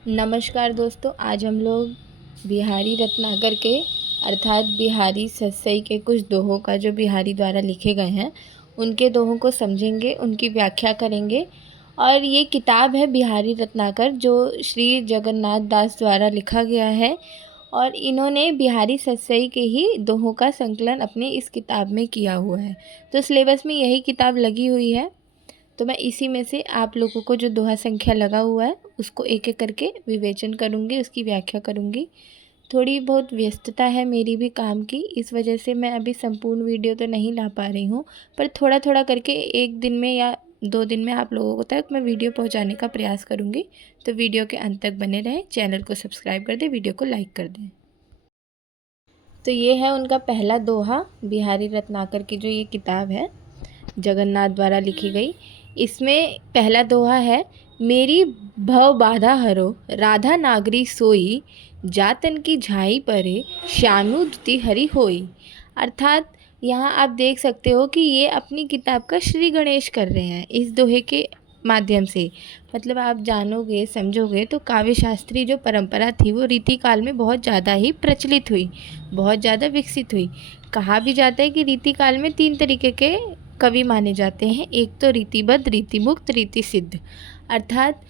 नमस्कार दोस्तों, आज हम लोग बिहारी रत्नाकर के अर्थात बिहारी सतसई के कुछ दोहों का जो बिहारी द्वारा लिखे गए हैं उनके दोहों को समझेंगे, उनकी व्याख्या करेंगे। और ये किताब है बिहारी रत्नाकर जो श्री जगन्नाथ दास द्वारा लिखा गया है और इन्होंने बिहारी सतसई के ही दोहों का संकलन अपने इस किताब में किया हुआ है। तो सिलेबस में यही किताब लगी हुई है, तो मैं इसी में से आप लोगों को जो दोहा संख्या लगा हुआ है उसको एक एक करके विवेचन करूँगी, उसकी व्याख्या करूँगी। थोड़ी बहुत व्यस्तता है मेरी भी काम की, इस वजह से मैं अभी संपूर्ण वीडियो तो नहीं ला पा रही हूँ, पर थोड़ा थोड़ा करके एक दिन में या 2 दिन में आप लोगों को तक मैं वीडियो पहुँचाने का प्रयास करूँगी। तो वीडियो के अंत तक बने रहें, चैनल को सब्सक्राइब कर दें, वीडियो को लाइक कर दें। तो ये है उनका पहला दोहा बिहारी रत्नाकर की जो ये किताब है जगन्नाथ द्वारा लिखी गई। इसमें पहला दोहा है, मेरी भव बाधा हरो राधा नागरी सोई, जातन की झाई परे श्यामु दुति हरि होई। अर्थात यहाँ आप देख सकते हो कि ये अपनी किताब का श्री गणेश कर रहे हैं इस दोहे के माध्यम से। मतलब आप जानोगे समझोगे तो काव्य शास्त्री जो परंपरा थी वो रीति काल में बहुत ज़्यादा ही प्रचलित हुई, बहुत ज़्यादा विकसित हुई। कहा भी जाता है कि रीति काल में 3 तरीके के कवि माने जाते हैं, एक तो रीतिबद्ध, रीतिमुक्त, रीति सिद्ध। अर्थात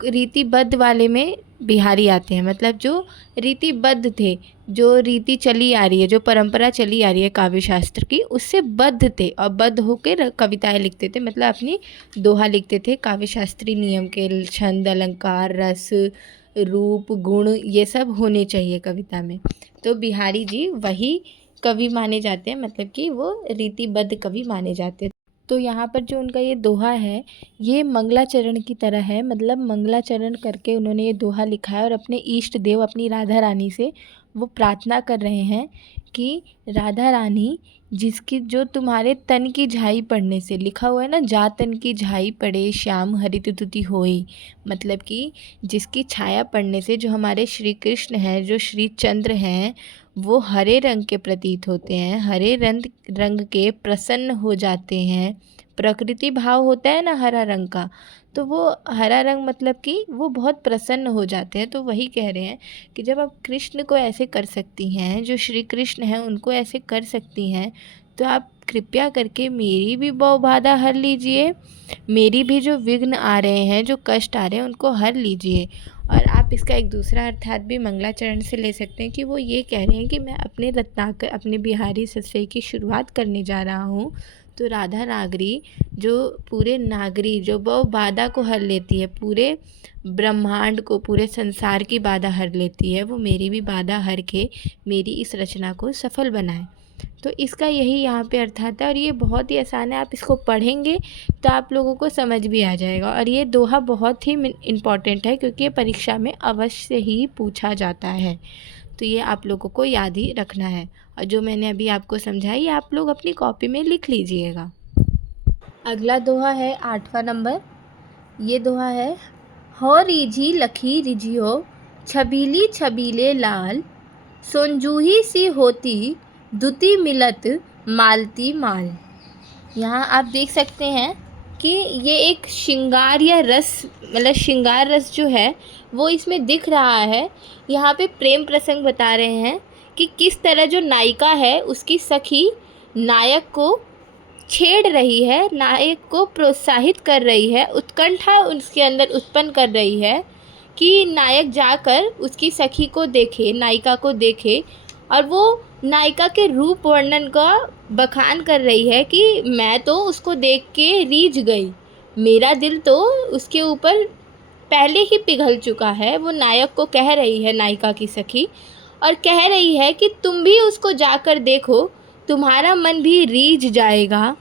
रीतिबद्ध वाले में बिहारी आते हैं, मतलब जो रीतिबद्ध थे, जो रीति चली आ रही है, जो परंपरा चली आ रही है काव्य शास्त्र की, उससे बद्ध थे और बद्ध होकर कविताएं लिखते थे, मतलब अपनी दोहा लिखते थे काव्य शास्त्रीय नियम के। छंद, अलंकार, रस, रूप, गुण ये सब होने चाहिए कविता में। तो बिहारी जी वही कवि माने जाते हैं, मतलब कि वो रीतिबद्ध कवि माने जाते हैं। तो यहाँ पर जो उनका ये दोहा है ये मंगलाचरण की तरह है, मतलब मंगलाचरण करके उन्होंने ये दोहा लिखा है और अपने इष्ट देव अपनी राधा रानी से वो प्रार्थना कर रहे हैं कि राधा रानी, जिसकी जो तुम्हारे तन की झाई पड़ने से, लिखा हुआ है ना, जा तन की झाई पड़े श्याम हरित तुति होई, मतलब कि जिसकी छाया पड़ने से जो हमारे श्री कृष्ण हैं, जो श्री चंद्र हैं, वो हरे रंग के प्रतीत होते हैं, हरे रंग के प्रसन्न हो जाते हैं। प्रकृति भाव होता है ना हरा रंग का, तो वो हरा रंग मतलब कि वो बहुत प्रसन्न हो जाते हैं। तो वही कह रहे हैं कि जब आप कृष्ण को ऐसे कर सकती हैं, जो श्री कृष्ण हैं उनको ऐसे कर सकती हैं, तो आप कृपया करके मेरी भी बाधा हर लीजिए, मेरी भी जो विघ्न आ रहे हैं, जो कष्ट आ रहे हैं, उनको हर लीजिए। और आप इसका एक दूसरा अर्थात भी मंगलाचरण से ले सकते हैं कि वो ये कह रहे हैं कि मैं अपने रत्नाकर, अपने बिहारी सतसई की शुरुआत करने जा रहा हूँ, तो राधा नागरी जो पूरे नागरी जो बाधा को हर लेती है, पूरे ब्रह्मांड को, पूरे संसार की बाधा हर लेती है, वो मेरी भी बाधा हर के मेरी इस रचना को सफल बनाए। तो इसका यही यहाँ पे अर्थात है और ये बहुत ही आसान है, आप इसको पढ़ेंगे तो आप लोगों को समझ भी आ जाएगा। और ये दोहा बहुत ही इम्पॉर्टेंट है क्योंकि ये परीक्षा में अवश्य ही पूछा जाता है, तो ये आप लोगों को याद ही रखना है। और जो मैंने अभी आपको समझाई आप लोग अपनी कॉपी में लिख लीजिएगा। अगला दोहा है 8वां नंबर। ये दोहा है, हो रीझी लखी रिझियो छबीली छबीले लाल, सोनजूही सी होती दुति मिलत मालती माल। यहाँ आप देख सकते हैं कि ये एक श्रृंगार या रस, मतलब श्रृंगार रस जो है वो इसमें दिख रहा है। यहाँ पे प्रेम प्रसंग बता रहे हैं कि किस तरह जो नायिका है उसकी सखी नायक को छेड़ रही है, नायक को प्रोत्साहित कर रही है, उत्कंठा उसके अंदर उत्पन्न कर रही है कि नायक जाकर उसकी सखी को देखे, नायिका को देखे, और वो नायिका के रूप वर्णन का बखान कर रही है कि मैं तो उसको देख के रीझ गई, मेरा दिल तो उसके ऊपर पहले ही पिघल चुका है। वो नायक को कह रही है, नायिका की सखी, और कह रही है कि तुम भी उसको जाकर देखो, तुम्हारा मन भी रीझ जाएगा।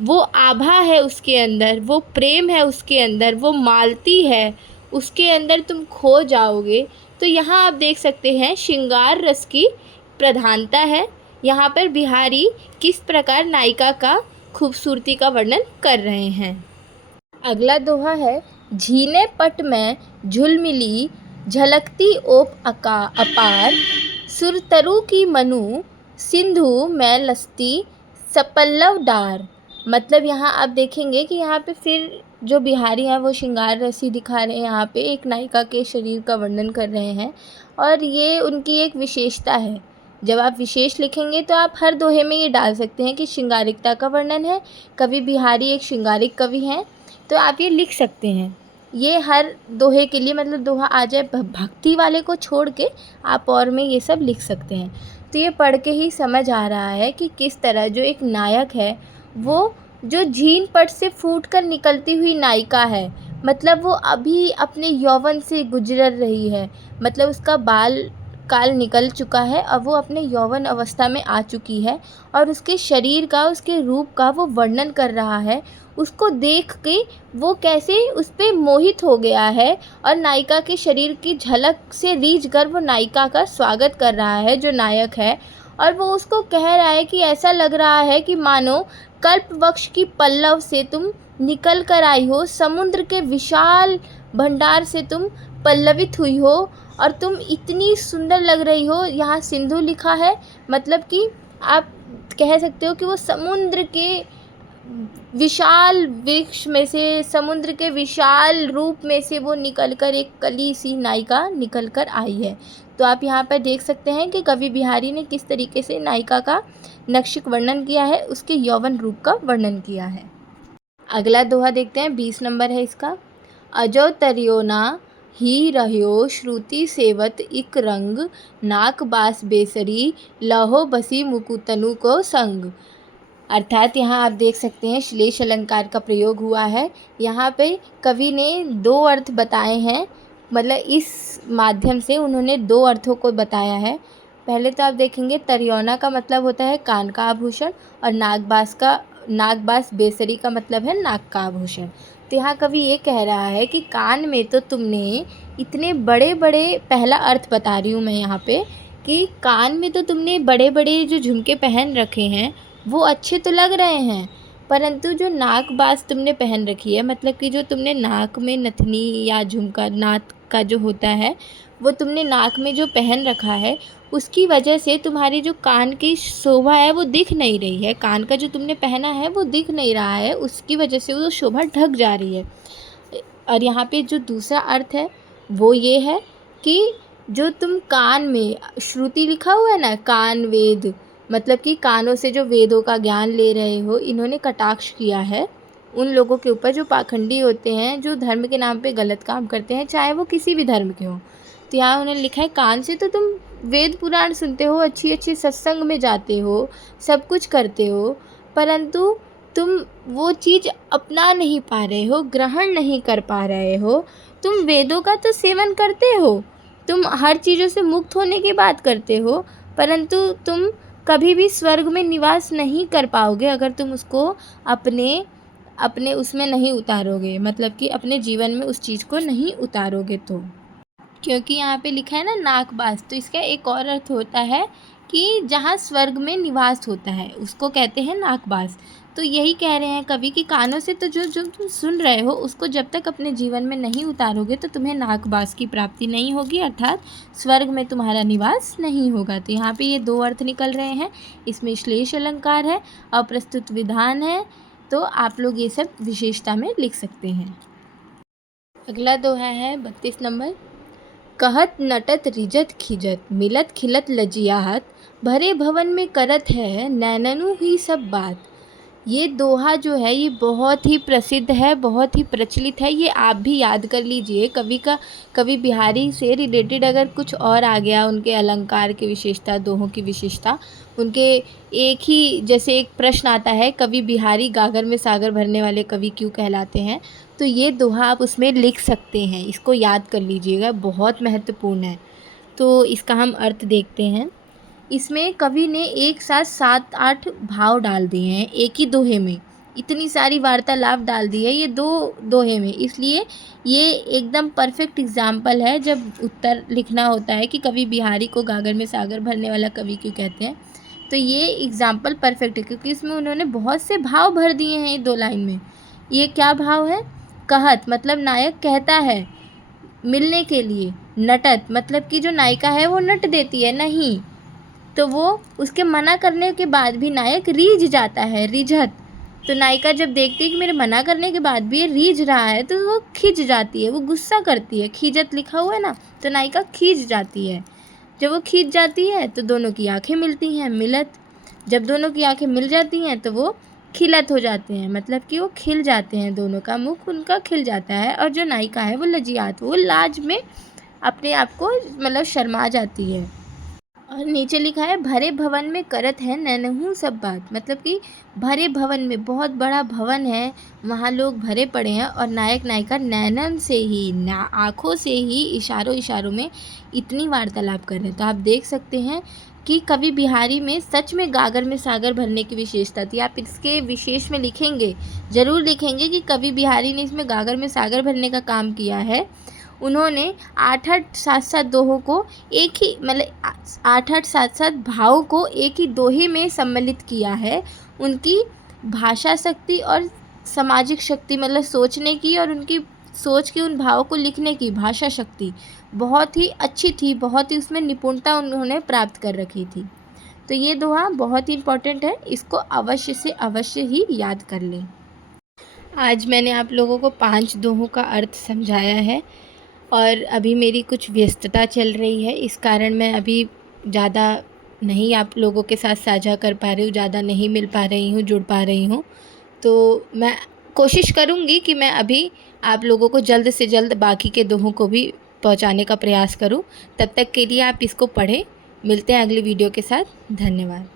वो आभा है उसके अंदर, वो प्रेम है उसके अंदर, वो मालती है उसके अंदर, तुम खो जाओगे। तो यहाँ आप देख सकते हैं श्रृंगार रस की प्रधानता है। यहाँ पर बिहारी किस प्रकार नायिका का खूबसूरती का वर्णन कर रहे हैं। अगला दोहा है, झीने पट में झुलमिली झलकती ओप अपार, सुरतरु की मनु सिंधु में लसती सपल्लव डार। मतलब यहाँ आप देखेंगे कि यहाँ पे फिर जो बिहारी हैं वो श्रृंगार रसी दिखा रहे हैं, यहाँ पे एक नायिका के शरीर का वर्णन कर रहे हैं और ये उनकी एक विशेषता है। जब आप विशेष लिखेंगे तो आप हर दोहे में ये डाल सकते हैं कि श्रृंगारिकता का वर्णन है, कवि बिहारी एक श्रृंगारिक कवि हैं, तो आप ये लिख सकते हैं। ये हर दोहे के लिए, मतलब दोहा आ जाए भक्ति वाले को छोड़ के आप और में ये सब लिख सकते हैं। तो ये पढ़ के ही समझ आ रहा है कि किस तरह जो एक नायक है वो जो झीन पट से फूटकर निकलती हुई नायिका है, मतलब वो अभी अपने यौवन से गुजर रही है, मतलब उसका बाल काल निकल चुका है, अब वो अपने यौवन अवस्था में आ चुकी है और उसके शरीर का, उसके रूप का वो वर्णन कर रहा है। उसको देख के वो कैसे उस पर मोहित हो गया है और नायिका के शरीर की झलक से रीझ कर वो नायिका का स्वागत कर रहा है जो नायक है। और वो उसको कह रहा है कि ऐसा लग रहा है कि मानो कल्प वृक्ष की पल्लव से तुम निकल कर आई हो, समुद्र के विशाल भंडार से तुम पल्लवित हुई हो और तुम इतनी सुंदर लग रही हो। यहाँ सिंधु लिखा है, मतलब कि आप कह सकते हो कि वो समुद्र के विशाल वृक्ष में से, समुद्र के विशाल रूप में से वो निकलकर एक कली सी नायिका निकल कर आई है। तो आप यहाँ पर देख सकते हैं कि कवि बिहारी ने किस तरीके से नायिका का नक्शिक वर्णन किया है, उसके यौवन रूप का वर्णन किया है। अगला दोहा देखते हैं, 20 नंबर है इसका। अजो तरियो ना ही रह्यो श्रुति सेवत इक रंग, नाक बास बेसरी लहो बसी मुकुतनु को संग। अर्थात यहाँ आप देख सकते हैं श्लेष अलंकार का प्रयोग हुआ है। यहाँ पे कवि ने 2 अर्थ बताए हैं, मतलब इस माध्यम से उन्होंने 2 अर्थों को बताया है। पहले तो आप देखेंगे तरियोना का मतलब होता है कान का आभूषण और नागबास बेसरी का मतलब है नाक का आभूषण। तो यहाँ कवि ये कह रहा है कि कान में तो तुमने इतने बड़े बड़े, पहला अर्थ बता रही हूँ मैं यहाँ पे, कि कान में तो तुमने बड़े बड़े जो झुमके पहन रखे हैं वो अच्छे तो लग रहे हैं, परंतु जो नाक बास तुमने पहन रखी है, मतलब कि जो तुमने नाक में नथनी या झुमका, नाक का जो होता है वो तुमने नाक में जो पहन रखा है, उसकी वजह से तुम्हारी जो कान की शोभा है वो दिख नहीं रही है। कान का जो तुमने पहना है वो दिख नहीं रहा है, उसकी वजह से वो शोभा ढक जा रही है। और यहाँ पे जो दूसरा अर्थ है वो ये है कि जो तुम कान में, श्रुति लिखा हुआ है ना, कान वेद, मतलब कि कानों से जो वेदों का ज्ञान ले रहे हो, इन्होंने कटाक्ष किया है उन लोगों के ऊपर जो पाखंडी होते हैं, जो धर्म के नाम पे गलत काम करते हैं, चाहे वो किसी भी धर्म के हों। तो यहाँ उन्होंने लिखा है कान से तो तुम वेद पुराण सुनते हो, अच्छी अच्छी सत्संग में जाते हो, सब कुछ करते हो, परंतु तुम वो चीज़ अपना नहीं पा रहे हो, ग्रहण नहीं कर पा रहे हो। तुम वेदों का तो सेवन करते हो, तुम हर चीज़ों से मुक्त होने की बात करते हो, परंतु तुम कभी भी स्वर्ग में निवास नहीं कर पाओगे अगर तुम उसको अपने उसमें नहीं उतारोगे, मतलब कि अपने जीवन में उस चीज़ को नहीं उतारोगे। तो क्योंकि यहाँ पे लिखा है ना नाकबास, तो इसका एक और अर्थ होता है कि जहाँ स्वर्ग में निवास होता है उसको कहते हैं नाकबास। तो यही कह रहे हैं कवि कि कानों से तो जो जो तुम सुन रहे हो उसको जब तक अपने जीवन में नहीं उतारोगे तो तुम्हें नाकबास की प्राप्ति नहीं होगी, अर्थात स्वर्ग में तुम्हारा निवास नहीं होगा। तो यहाँ पे ये 2 अर्थ निकल रहे हैं, इसमें श्लेष अलंकार है, अप्रस्तुत विधान है, तो आप लोग ये सब विशेषता में लिख सकते हैं। अगला दोहा है 32 नंबर। कहत नटत रिजत खिजत, मिलत खिलत लजियाहत, भरे भवन में करत है नैननु ही सब बात। ये दोहा जो है ये बहुत ही प्रसिद्ध है, बहुत ही प्रचलित है, ये आप भी याद कर लीजिए। कवि बिहारी से रिलेटेड अगर कुछ और आ गया, उनके अलंकार की विशेषता, दोहों की विशेषता, उनके एक ही जैसे एक प्रश्न आता है, कवि बिहारी गागर में सागर भरने वाले कवि क्यों कहलाते हैं, तो ये दोहा आप उसमें लिख सकते हैं, इसको याद कर लीजिएगा, बहुत महत्वपूर्ण है। तो इसका हम अर्थ देखते हैं। इसमें कवि ने एक साथ 7-8 भाव डाल दिए हैं एक ही दोहे में, इतनी सारी वार्तालाप डाल दी है ये 2 दोहे में, इसलिए ये एकदम परफेक्ट एग्जाम्पल है जब उत्तर लिखना होता है कि कवि बिहारी को गागर में सागर भरने वाला कवि क्यों कहते हैं। तो ये एग्जाम्पल परफेक्ट है क्योंकि इसमें उन्होंने बहुत से भाव भर दिए हैं ये 2 लाइन में। ये क्या भाव है? कहत मतलब नायक कहता है मिलने के लिए, नटत मतलब कि जो नायिका है वो नट देती है नहीं, तो वो उसके मना करने के बाद भी नायक रीझ जाता है, रिझत, तो नायिका जब देखती है कि मेरे मना करने के बाद भी ये रीझ रहा है तो वो खिंच जाती है, वो गुस्सा करती है। खीजत लिखा हुआ है ना, तो नायिका खींच जाती है। जब वो खींच जाती है तो दोनों की आंखें मिलती हैं, मिलत। जब दोनों की आंखें मिल जाती हैं तो वो खिलत हो जाते हैं, मतलब कि वो खिल जाते हैं, दोनों का मुख उनका खिल जाता है। और जो नायिका है वो लजियात, वो लाज में अपने आप को मतलब शर्मा जाती है। और नीचे लिखा है भरे भवन में करत है नैनहू सब बात, मतलब कि भरे भवन में, बहुत बड़ा भवन है, वहाँ लोग भरे पड़े हैं और नायक नायिका नैनन से ही, आँखों से ही इशारों इशारों में इतनी वार्तालाप कर रहे हैं। तो आप देख सकते हैं कि कवि बिहारी में सच में गागर में सागर भरने की विशेषता थी। आप इसके विशेष में लिखेंगे, ज़रूर लिखेंगे कि कवि बिहारी ने इसमें गागर में सागर भरने का काम किया है। उन्होंने 8-8 7-7 दोहों को एक ही, मतलब 8-8 7-7 भाव को एक ही दोहे में सम्मिलित किया है। उनकी भाषा शक्ति और सामाजिक शक्ति, मतलब सोचने की और उनकी सोच की, उन भावों को लिखने की भाषा शक्ति बहुत ही अच्छी थी, बहुत ही उसमें निपुणता उन्होंने प्राप्त कर रखी थी। तो ये दोहा बहुत ही इम्पोर्टेंट है, इसको अवश्य से अवश्य ही याद कर लें। आज मैंने आप लोगों को 5 दोहों का अर्थ समझाया है और अभी मेरी कुछ व्यस्तता चल रही है, इस कारण मैं अभी ज़्यादा नहीं आप लोगों के साथ साझा कर पा रही हूँ, ज़्यादा नहीं मिल पा रही हूँ, जुड़ पा रही हूँ। तो मैं कोशिश करूँगी कि मैं अभी आप लोगों को जल्द से जल्द बाकी के दोहों को भी पहुँचाने का प्रयास करूँ। तब तक के लिए आप इसको पढ़ें। मिलते हैं अगली वीडियो के साथ। धन्यवाद।